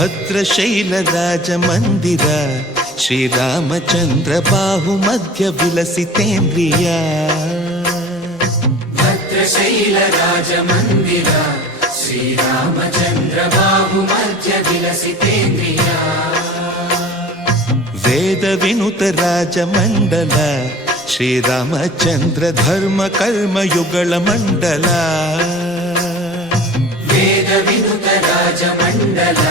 ಭದ್ರಶೈಲರಾಜಮಂದಿರ ಶ್ರೀರಾಮಚಂದ್ರ ಬಾಹುಮಧ್ಯ ವಿಲಸಿತೇಂದ್ರಿಯ ಭದ್ರಶೈಲರಾಜಮಂದಿರ ಶ್ರೀರಾಮಚಂದ್ರ ಬಾಹುಮಧ್ಯ ವಿಲಸಿತೇಂದ್ರಿಯ ವೇದ ವಿನುತ ರಾಜಮಂಡಲ ಶ್ರೀರಾಮಚಂದ್ರ ಧರ್ಮ ಕರ್ಮಯುಗಳ ಮಂಡಲ ವೇದ ವಿನುತ ರಾಜಮಂಡಲ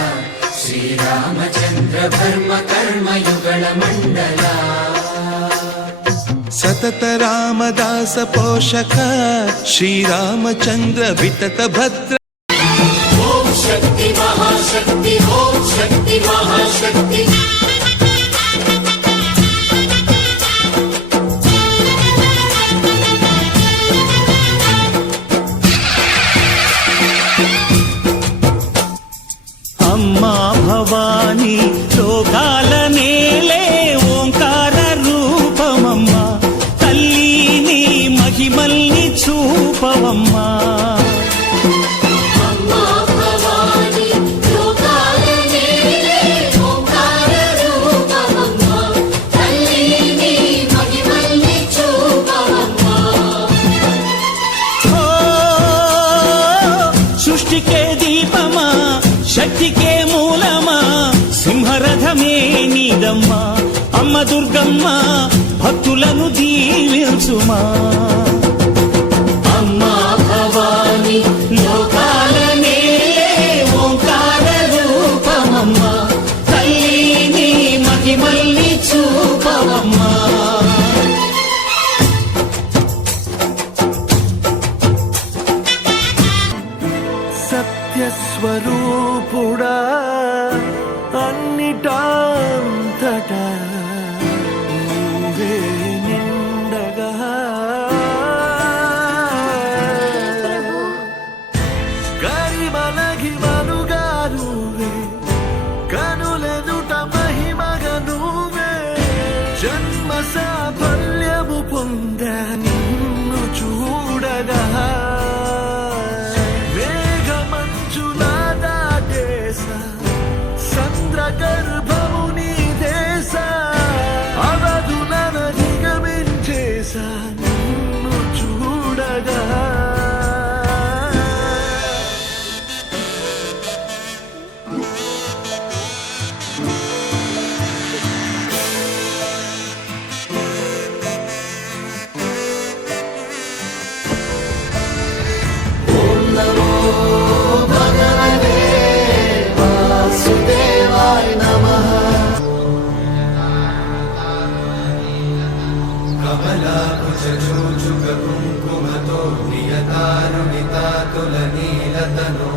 ಶ್ರೀರಾಮಚಂದ್ರ ಧರ್ಮ ಕರ್ಮಯುಗಳ ಮಂಡಲ ಸತತ ರಾಮದಾಸ ಪೋಷಕ ಶ್ರೀರಾಮಚಂದ್ರ ವಿತತ ಭದ್ರ ಓಂ ಶಕ್ತಿ ಮಹಾಶಕ್ತಿ ಓಂ ಶಕ್ತಿ ಮಹಾಶಕ್ತಿ అమ్మా భవానీ లోకాల నేలే ఓంకార రూపమమ్మా తల్లి నీ మహిమల్ని చూపవమ్మా సృష్టికే దీపమా శక్తికే మూలమా సింహరథమే నీదమ్మా అమ్మ దుర్గమ్మ భక్తులను దీవించుమా అమ్మా భవాని లోకాల నేలే ఓంకార రూపమమ్మా తల్లి నీ మహిమల్ని చూపవమ్మా సత్యస్వరూపుడా అన్నిటాంతటా నువ్వే నిండగా కరిమలగిమలుగా నువ్వే కనులెదుట మహిమగా నువ్వే జన్మ సాఫల్యము పొందా నిన్ను చూడగా గర్భము నీ దేశ అవధులను దిగమించేసా నిన్ను చూడగా ఓం నమో భగవతే వాసుదేవాయ నమః కమలాకుచూచుక కుంకుమతో నియతారుణితాతులనీలతనో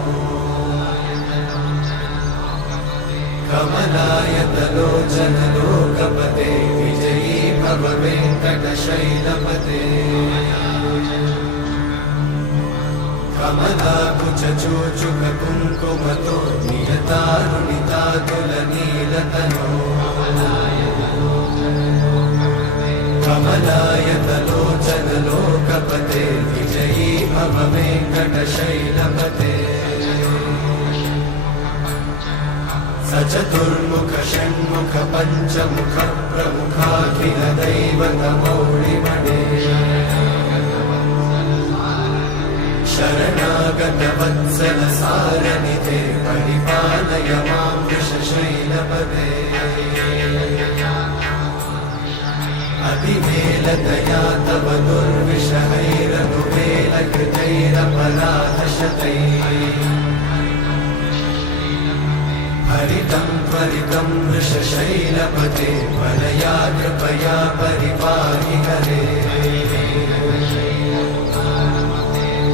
కమలాయతలోచనలోకపతే విజయీ భవ వెంకటశైలపతే కమలాకుచూచుక కుంకుమతో నియతారుణితాతులనీలతనో కమలాయతలోచనలోకపతే విజయీ భవ వెంకటశైలపతే సచతుర్ముఖ షణ్ముఖ పంచముఖ ప్రముఖాఖిల దైవతమౌళిమణే శరణాగత వత్సల సారనిధే పరిపాలయ మాం వృషశైలపదే అతివేలతయా తవ దుర్విషహైరనువేలకృతైరపరాధశతైః హరితం త్వరితం వృషశైలపతే వరయా కృపయా పరిపాहि హరే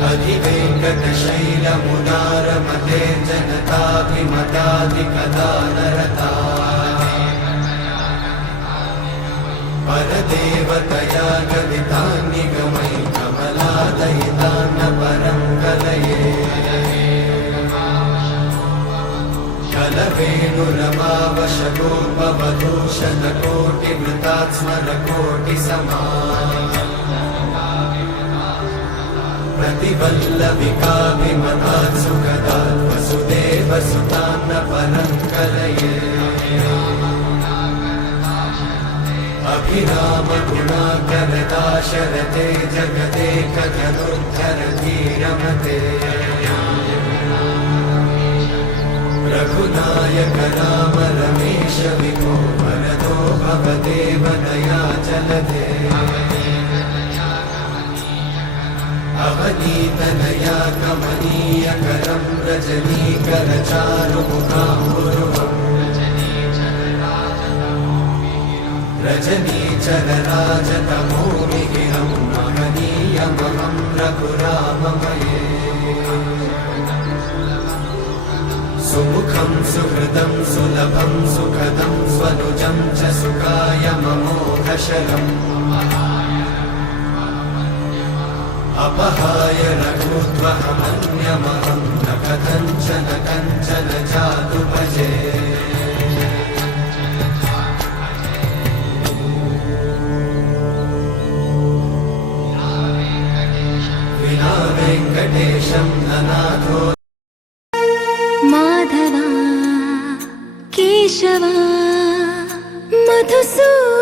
అధివేంకటశైలముదారమతే జనతాభిమతాధికదానరతా పరదేవతయా గదితాన్నిగమై కమలాదయితాన్న పరం కలయే कलवेणुरमावशगोपवधूषणकोटिवृतात्स्मरकोटिसमा प्रतिवल्लविकाभिमतात् सुखदात् वसुदेवसुतान्न परं अभिराम गुणाकरदाशरथे जगदेकधनुर्धरधीरमते रघुनायक राम रमेश विभो वरदो भवदेव दयाचलधे अवनीतनया कमनीयकरं रजनीकरचारुमुखाम्बुरुहम् रजनीचरराजतमोमिहिरं महनीयमहं रघुराममये सुमुखं सुहृदं सुलभं सुखदं स्वनुजं च सुखाय ममोघशरम् अपहाय रघुत्वहमन्यमहं न कथञ्चन जातु भजे विना वेङ्कटेशं ननाथो माधवा केशवा मधुसूदना